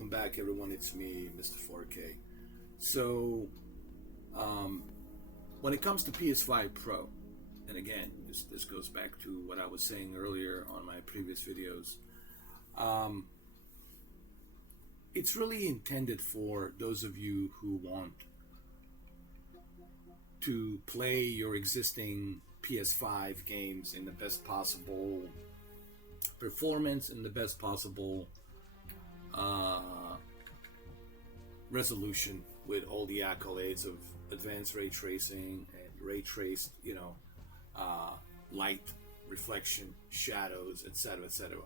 welcome back everyone, it's me, Mr. 4K. So, when it comes to PS5 Pro, and again, this goes back to what I was saying earlier on my previous videos, it's really intended for those of you who want to play your existing PS5 games in the best possible performance, in the best possible resolution, with all the accolades of advanced ray tracing and ray traced, light, reflection, shadows, etc., etc.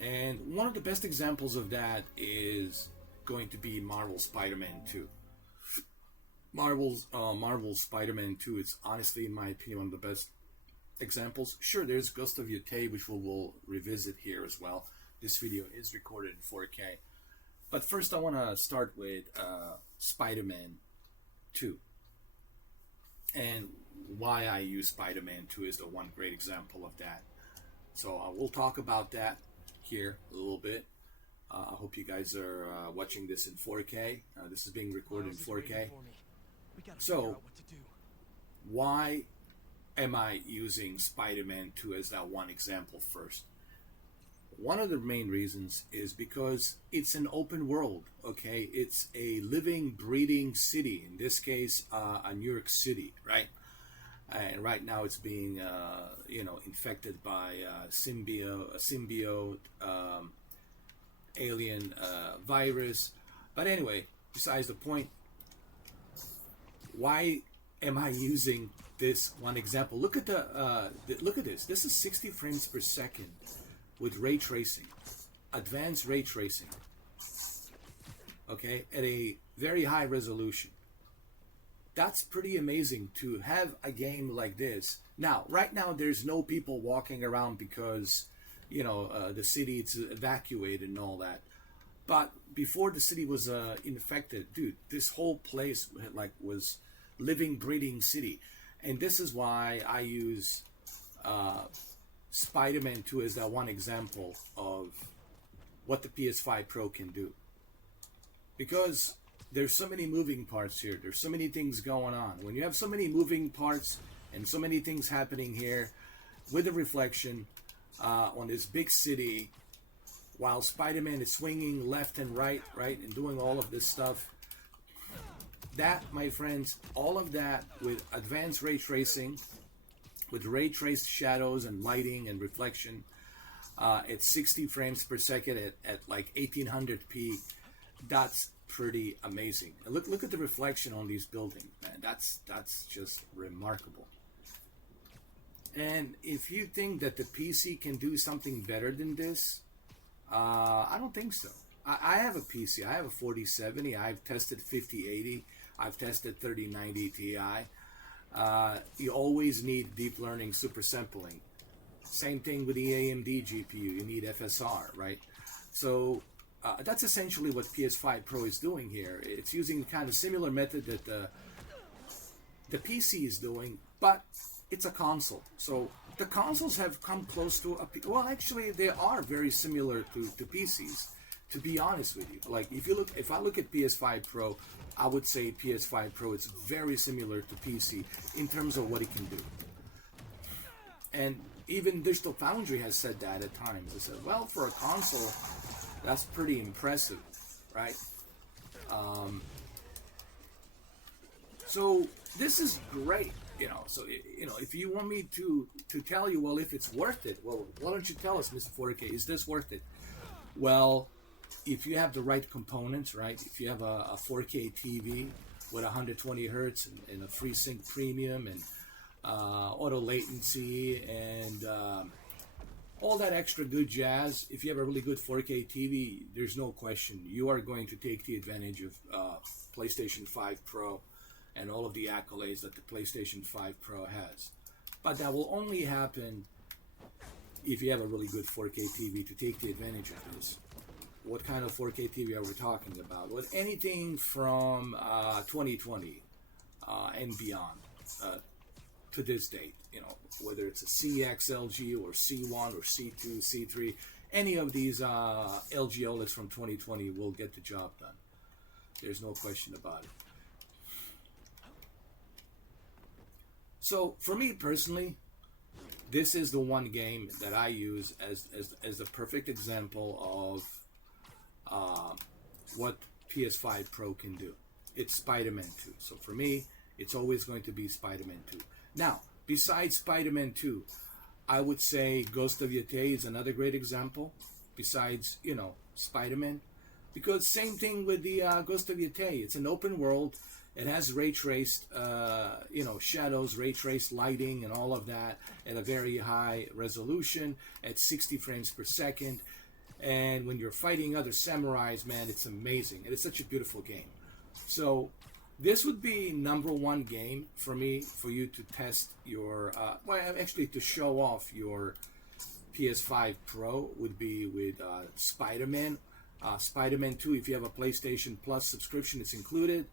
And one of the best examples of that is going to be Marvel's Spider-Man 2. Marvel's Spider-Man 2 is honestly, in my opinion, one of the best examples. Sure, there's Ghost of Yotei, which we'll revisit here as well. This video is recorded in 4K. But first I want to start with Spider-Man 2. And why I use Spider-Man 2 is the one great example of that. So we'll talk about that here a little bit. I hope you guys are watching this in 4K. This is being recorded in 4K. So, why am I using Spider-Man 2 as that one example first? One of the main reasons is because it's an open world, okay? It's a living, breathing city. In this case, a New York City, right? And right now it's being, infected by a symbiote, alien virus. But anyway, besides the point, why am I using this one example? Look at look at this. This is 60 frames per second with ray tracing, advanced ray tracing. Okay, at a very high resolution. That's pretty amazing to have a game like this. Now, right now, there's no people walking around because, the city is evacuated and all that. But before the city was infected, dude, this whole place was living, breathing city. And this is why I use Spider-Man 2 as that one example of what the PS5 Pro can do. Because there's so many moving parts here. There's so many things going on. When you have so many moving parts and so many things happening here with the reflection on this big city, while Spider-Man is swinging left and right, and doing all of this stuff, that, my friends, all of that with advanced ray tracing, with ray traced shadows and lighting and reflection, at 60 frames per second at like 1800p, that's pretty amazing. And look at the reflection on these buildings, man. That's just remarkable. And if you think that the PC can do something better than this, I don't think so. I have a PC. I have a 4070. I've tested 5080. I've tested 3090 Ti. You always need deep learning super sampling. Same thing with the AMD GPU. You need FSR, right? So that's essentially what PS5 Pro is doing here. It's using kind of similar method that the PC is doing, but it's a console. So the consoles have come close to well, actually, they are very similar to PCs. To be honest with you, like if I look at PS5 Pro, I would say PS5 Pro is very similar to PC in terms of what it can do. And even Digital Foundry has said that at times. They said, well, for a console, that's pretty impressive, right? So this is great, So if you want me to tell you, well, if it's worth it, well, why don't you tell us, Mr. 4K, is this worth it? Well, if you have the right components, right? If you have a 4K TV with 120 hertz and a FreeSync Premium and auto latency and all that extra good jazz, if you have a really good 4K TV, there's no question you are going to take the advantage of PlayStation 5 Pro and all of the accolades that the PlayStation 5 Pro has. But that will only happen if you have a really good 4K TV to take the advantage of this. What kind of 4K TV are we talking about? Well, anything from 2020 and beyond. to this date. You know, whether it's a CXLG or C1 or C2, C3, any of these LG OLEDs from 2020 will get the job done. There's no question about it. So for me personally, this is the one game that I use as the perfect example of what PS5 Pro can do. It's Spider-Man 2. So for me, it's always going to be Spider-Man 2. Now, besides Spider-Man 2, I would say Ghost of Yotei is another great example. Besides, you know, Spider-Man. Because same thing with the Ghost of Yotei. It's an open world. It has ray traced, you know, shadows, ray traced lighting, and all of that at a very high resolution at 60 frames per second. And when you're fighting other samurais, man, it's amazing. And it's such a beautiful game. So this would be #1 game for me, for you to test your, well, actually to show off your PS5 Pro would be with Spider-Man. Spider-Man 2, if you have a PlayStation Plus subscription, it's included.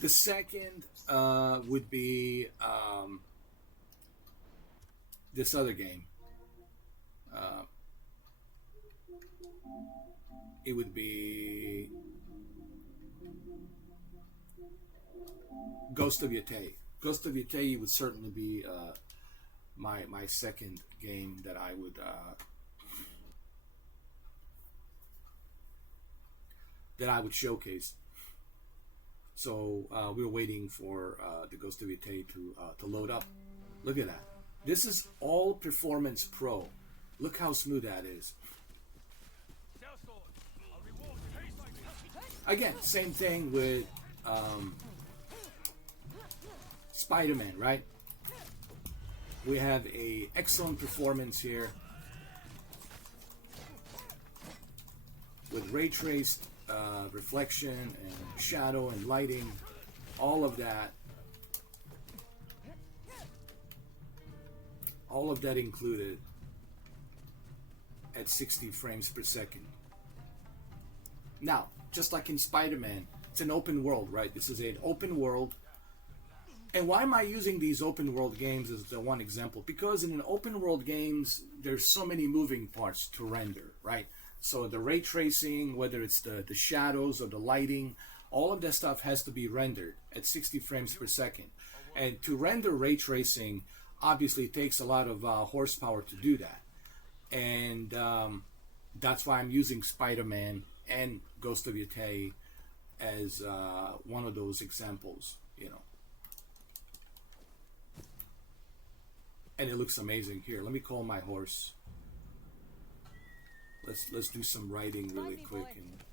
The second would be this other game. It would be Ghost of Yotei. Ghost of Yotei would certainly be my second game that I would showcase. So we're waiting for the Ghost of Yotei to load up. Look at that. This is all Performance Pro. Look how smooth that is. Again, same thing with Spider-Man, right? We have a excellent performance here with ray traced reflection and shadow and lighting, all of that included at 60 frames per second. Now, just like in Spider-Man, it's an open world, right? This is an open world. And why am I using these open world games as the one example? Because in an open world games, there's so many moving parts to render, right? So the ray tracing, whether it's the shadows or the lighting, all of that stuff has to be rendered at 60 frames per second. And to render ray tracing, obviously it takes a lot of horsepower to do that. And that's why I'm using Spider-Man and Ghost of Yotei as one of those examples, you know. And it looks amazing. Here, let me call my horse. Let's do some riding really quick. And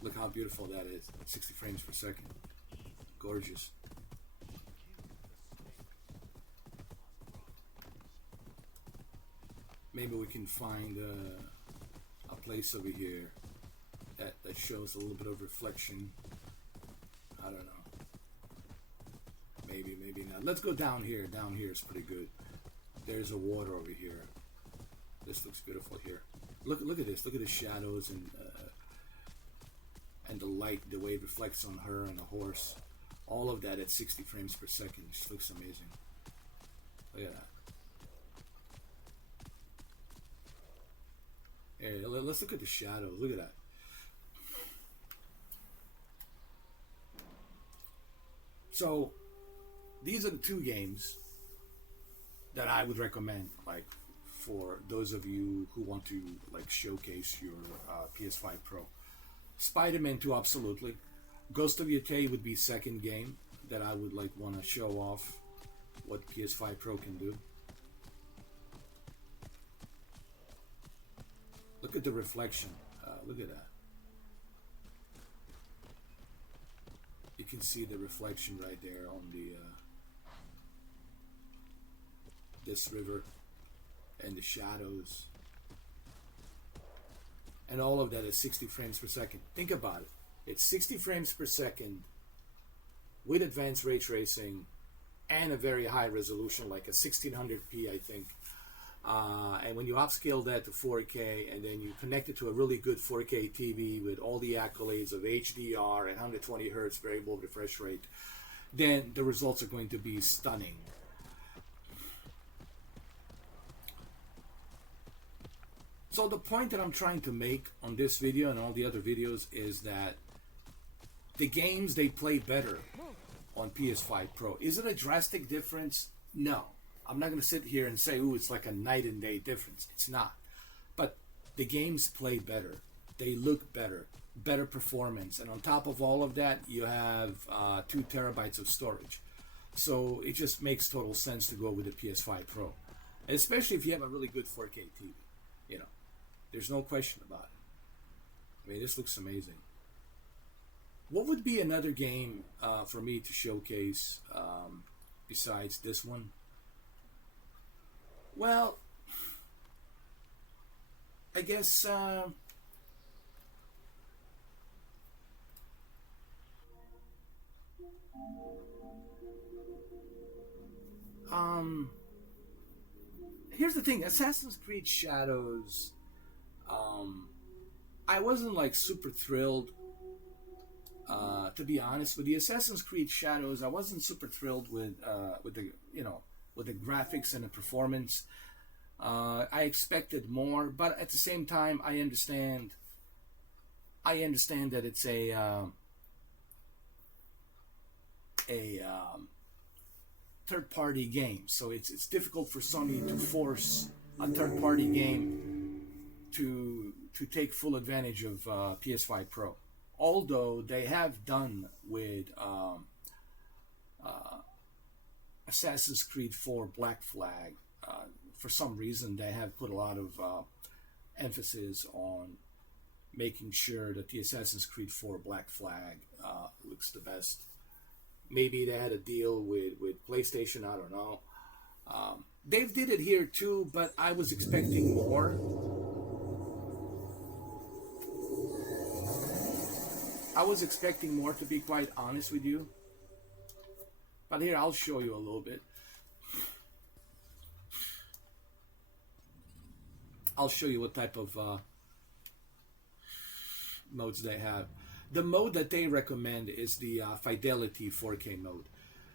look how beautiful that is. 60 frames per second. Gorgeous. Maybe we can find a place over here that shows a little bit of reflection. I don't know. Maybe not. Let's go down here. Down here is pretty good. There's a water over here. This looks beautiful here. Look at this. Look at the shadows and the light, the way it reflects on her and the horse. All of that at 60 frames per second. This looks amazing. Look at that. Here, let's look at the shadows. Look at that. So these are the two games that I would recommend, like, for those of you who want to like showcase your PS5 Pro. Spider-Man 2, absolutely. Ghost of Yotei would be second game that I would like want to show off what PS5 Pro can do. Look at the reflection. Look at that. You can see the reflection right there on the this river and the shadows, and all of that is 60 frames per second. Think about it. It's 60 frames per second with advanced ray tracing and a very high resolution, like a 1600p, I think. And when you upscale that to 4K and then you connect it to a really good 4K TV with all the accolades of HDR and 120 hertz variable refresh rate, then the results are going to be stunning. So the point that I'm trying to make on this video and all the other videos is that the games, they play better on PS5 Pro. Is it a drastic difference? No. I'm not going to sit here and say, ooh, it's like a night and day difference. It's not. But the games play better. They look better. Better performance. And on top of all of that, you have 2 terabytes of storage. So it just makes total sense to go with the PS5 Pro. Especially if you have a really good 4K TV. You know, there's no question about it. I mean, this looks amazing. What would be another game for me to showcase besides this one? Well, I guess here's the thing. Assassin's Creed Shadows, I wasn't like super thrilled. To be honest, with the Assassin's Creed Shadows, I wasn't super thrilled with the with the graphics and the performance. I expected more, but at the same time, I understand that it's a third-party game, so it's difficult for Sony to force a third-party game to take full advantage of PS5 Pro. Although they have done with Assassin's Creed 4 Black Flag, for some reason they have put a lot of emphasis on making sure that the Assassin's Creed 4 Black Flag looks the best. Maybe they had a deal with PlayStation, I don't know. They did it here too, but I was expecting more. I was expecting more, to be quite honest with you. But here, I'll show you a little bit. I'll show you what type of modes they have. The mode that they recommend is the Fidelity 4K mode,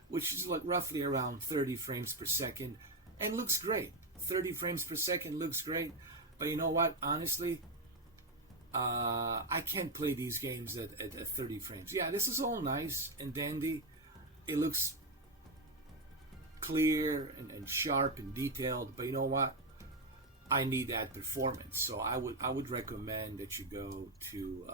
which is like roughly around 30 frames per second, and looks great. 30 frames per second looks great, but you know what? Honestly, I can't play these games at 30 frames. Yeah, this is all nice and dandy. It looks clear and sharp and detailed, but you know what? I need that performance. So I would recommend that you go to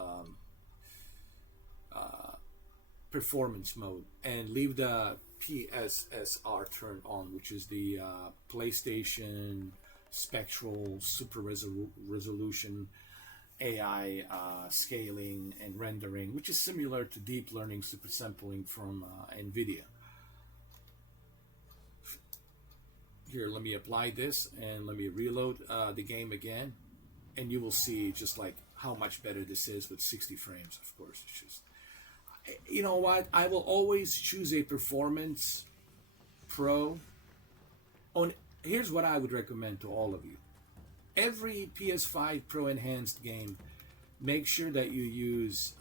performance mode and leave the PSSR turned on, which is the PlayStation Spectral Super Resolution AI scaling and rendering, which is similar to deep learning supersampling from NVIDIA. Here, let me apply this and let me reload the game again, and you will see just like how much better this is with 60 frames. Of course, it's just, you know what? I will always choose a performance pro. Here's what I would recommend to all of you. Every PS5 Pro Enhanced game, make sure that you use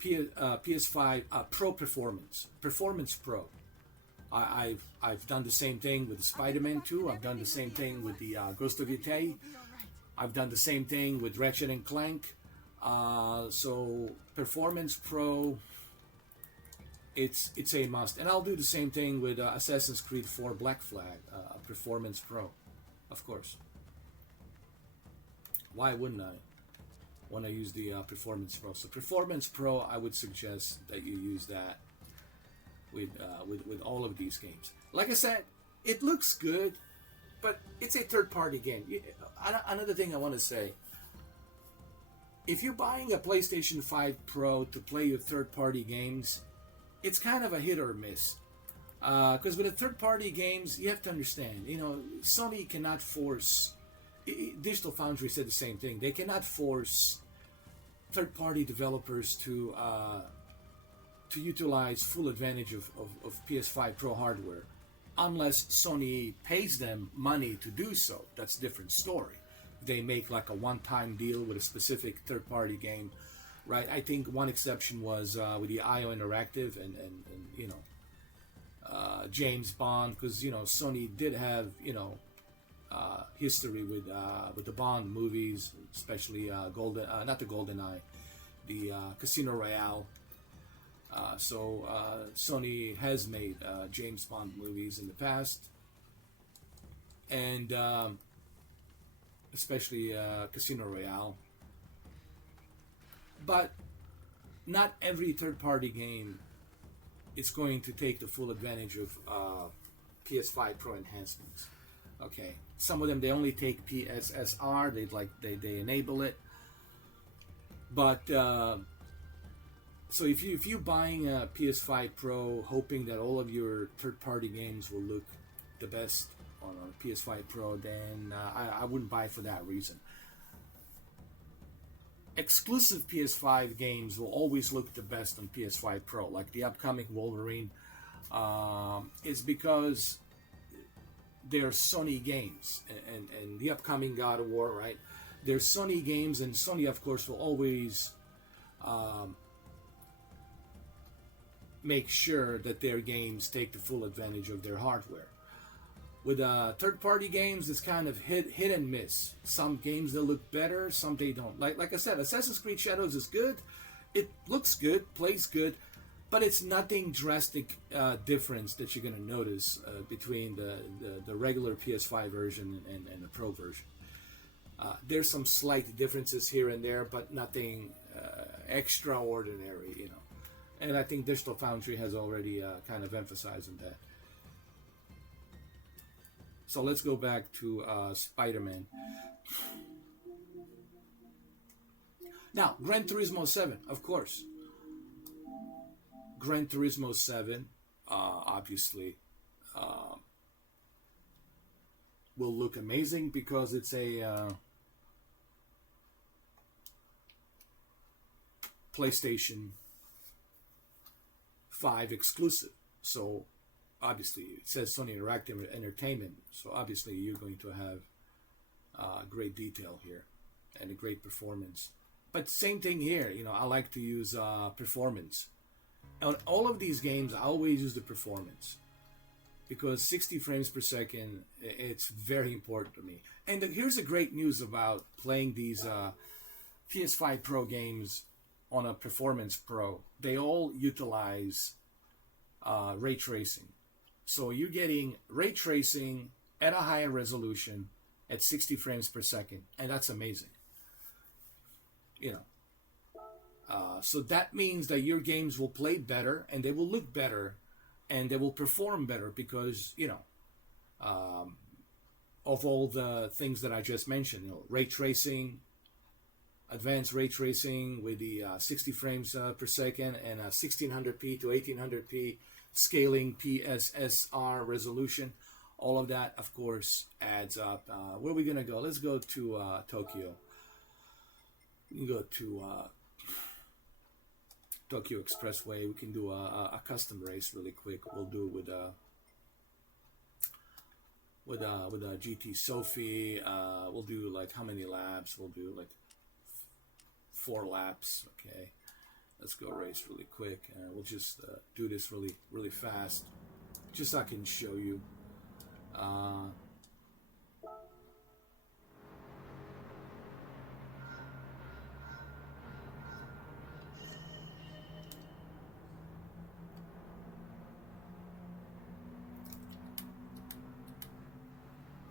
PS5 Pro Performance Pro. I've done the same thing with the Spider-Man 2. I've done the same thing with the Ghost of Yotei. I've done the same thing with Ratchet and Clank. So Performance Pro, it's a must. And I'll do the same thing with Assassin's Creed 4 Black Flag, Performance Pro, of course. Why wouldn't I want to use the Performance Pro? So Performance Pro, I would suggest that you use that with all of these games. Like I said, it looks good, but it's a third-party game. Another thing I want to say, if you're buying a PlayStation 5 Pro to play your third-party games, it's kind of a hit or miss. Because with the third-party games, you have to understand, Sony cannot force, Digital Foundry said the same thing, they cannot force third-party developers to utilize full advantage of PS5 Pro hardware. unless Sony pays them money to do so. That's a different story. They make like a one-time deal with a specific third-party game, right? I think one exception was with the IO Interactive and you know, James Bond, because you know Sony did have, you know, history with the Bond movies, especially not the GoldenEye, the Casino Royale. So Sony has made James Bond movies in the past, and especially Casino Royale. But not every third-party game is going to take the full advantage of PS5 Pro enhancements. Okay, some of them, they only take PSSR. They enable it, but so if you're buying a PS5 Pro hoping that all of your third-party games will look the best on a PS5 Pro, then I wouldn't buy it for that reason. Exclusive PS5 games will always look the best on PS5 Pro, like the upcoming Wolverine. Is because they're Sony games, and the upcoming God of War, right? They're Sony games, and Sony, of course, will always make sure that their games take the full advantage of their hardware. With third-party games, it's kind of hit and miss. Some games they'll look better, some they don't. Like I said, Assassin's Creed Shadows is good. It looks good, plays good, but it's nothing drastic difference that you're going to notice between the regular PS5 version and the Pro version. There's some slight differences here and there, but nothing extraordinary, you know. And I think Digital Foundry has already kind of emphasized on that. So let's go back to Spider-Man. Now, Gran Turismo 7, of course. Gran Turismo 7, obviously, will look amazing because it's a PlayStation 5 exclusive. So obviously it says Sony Interactive Entertainment, so obviously you're going to have great detail here and a great performance. But same thing here, you know, I like to use performance. On all of these games, I always use the performance because 60 frames per second, it's very important to me. And here's the great news about playing these PS5 Pro games on a Performance Pro. They all utilize ray tracing. So you're getting ray tracing at a higher resolution at 60 frames per second, and that's amazing. You know, so that means that your games will play better, and they will look better, and they will perform better because, you know, of all the things that I just mentioned. You know, ray tracing, advanced ray tracing with the 60 frames per second and 1600p to 1800p scaling PSSR resolution. All of that, of course, adds up. Where are we going to go? Let's go to Tokyo. We can go to Tokyo Expressway. We can do a custom race really quick. We'll do it with a GT Sophie. We'll do like how many laps? We'll do like 4 laps. Okay, let's go race really quick. We'll just do this really fast, just so I can show you.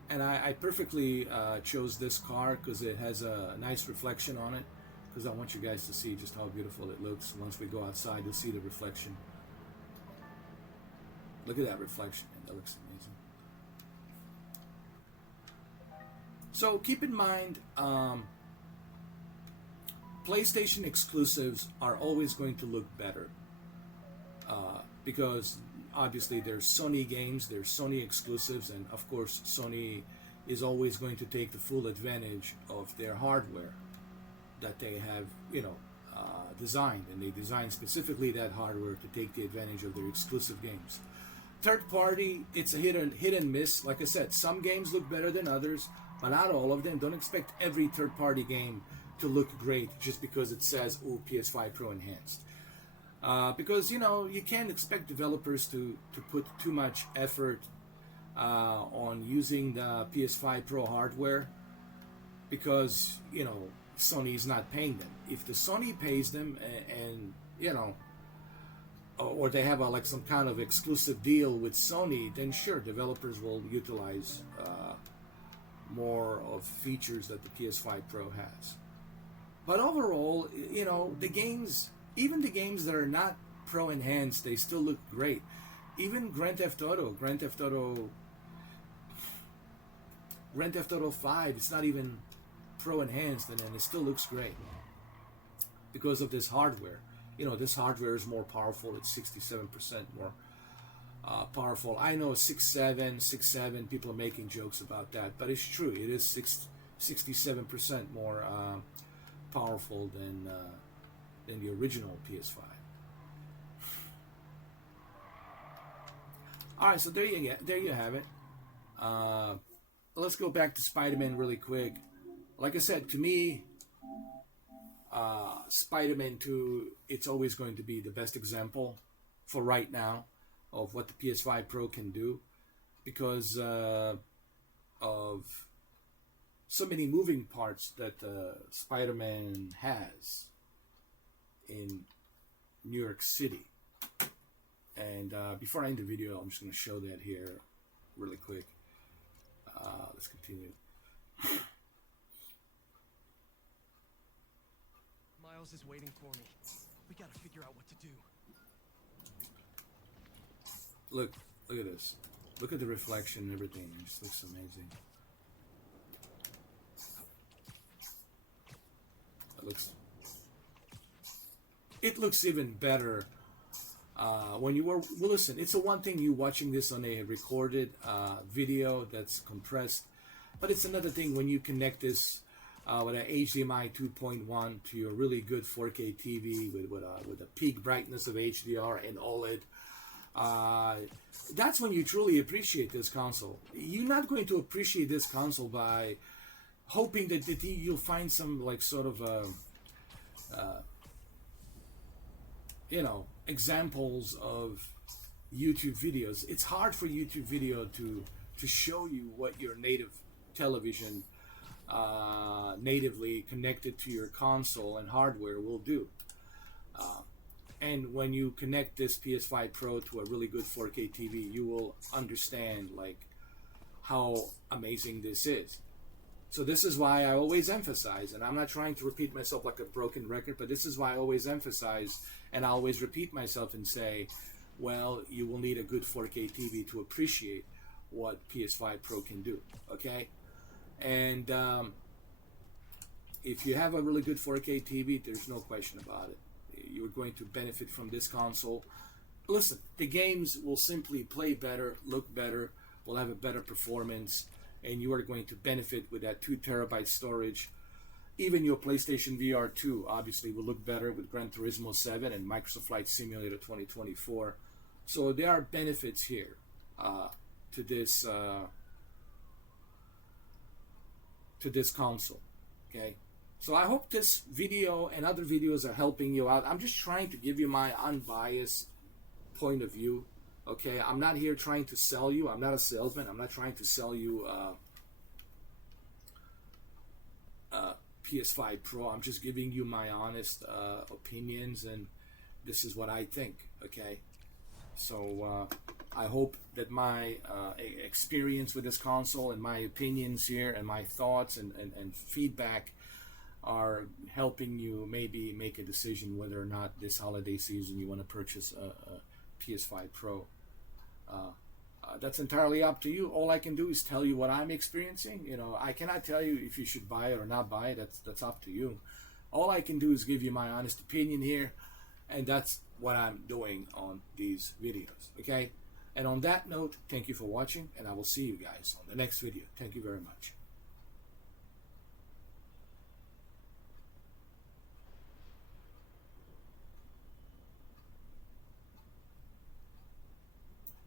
And I perfectly chose this car because it has a nice reflection on it, because I want you guys to see just how beautiful it looks. Once we go outside, you'll see the reflection. Look at that reflection, and that looks amazing. So keep in mind, PlayStation exclusives are always going to look better because obviously there's Sony games, there's Sony exclusives, and of course Sony is always going to take the full advantage of their hardware that they have, you know, designed, and they designed specifically that hardware to take the advantage of their exclusive games. Third party, it's a hit and miss. Like I said, some games look better than others, but not all of them. Don't expect every third party game to look great just because it says, oh, PS5 Pro Enhanced. Because, you know, you can't expect developers to put too much effort on using the PS5 Pro hardware, because, you know, Sony is not paying them. If the Sony pays them and you know, or they have like some kind of exclusive deal with Sony, then sure, developers will utilize more of features that the PS5 Pro has. But overall, you know, the games, even the games that are not Pro Enhanced, they still look great. Even Grand Theft Auto 5, it's not even Pro Enhanced, and it still looks great because of this hardware. You know, this hardware is more powerful. It's 67% more powerful. I know 6.7, people are making jokes about that, but it's true. It is 67% more powerful than the original PS5. All right, so there you have it. Let's go back to Spider-Man really quick. Like I said, to me, Spider-Man 2, it's always going to be the best example for right now of what the PS5 Pro can do, because of so many moving parts that Spider-Man has in New York City. And before I end the video, I'm just going to show that here really quick. Let's continue. Miles is waiting for me. We gotta figure out what to do. Look at this. Look at the reflection and everything. It just looks amazing. It looks even better when you were. Well, listen, it's the one thing you watching this on a recorded video that's compressed, but it's another thing when you connect this with an HDMI 2.1 to a really good 4K TV with a peak brightness of HDR and OLED. That's when you truly appreciate this console. You're not going to appreciate this console by hoping that you'll find some like sort of you know, examples of YouTube videos. It's hard for YouTube video to show you what your native television natively connected to your console and hardware will do. And when you connect this PS5 Pro to a really good 4K TV, you will understand like how amazing this is. So this is why I always emphasize, and I'm not trying to repeat myself like a broken record, but this is why I always emphasize, and I always repeat myself and say, well, you will need a good 4K TV to appreciate what PS5 Pro can do, okay? And if you have a really good 4K TV, there's no question about it. You're going to benefit from this console. Listen, the games will simply play better, look better, will have a better performance, and you are going to benefit with that 2 terabyte storage. Even your PlayStation VR 2 obviously will look better with Gran Turismo 7 and Microsoft Flight Simulator 2024. So there are benefits here to this console. Okay, so I hope this video and other videos are helping you out. I'm just trying to give you my unbiased point of view. Okay, I'm not here trying to sell you. I'm not a salesman. I'm not trying to sell you PS5 Pro. I'm just giving you my honest opinions, and this is what I think. Okay, so I hope that my experience with this console and my opinions here and my thoughts and feedback are helping you maybe make a decision whether or not this holiday season you want to purchase a PS5 Pro. That's entirely up to you. All I can do is tell you what I'm experiencing. You know, I cannot tell you if you should buy it or not buy it. That's up to you. All I can do is give you my honest opinion here, and that's what I'm doing on these videos. Okay? And on that note, thank you for watching, and I will see you guys on the next video. Thank you very much.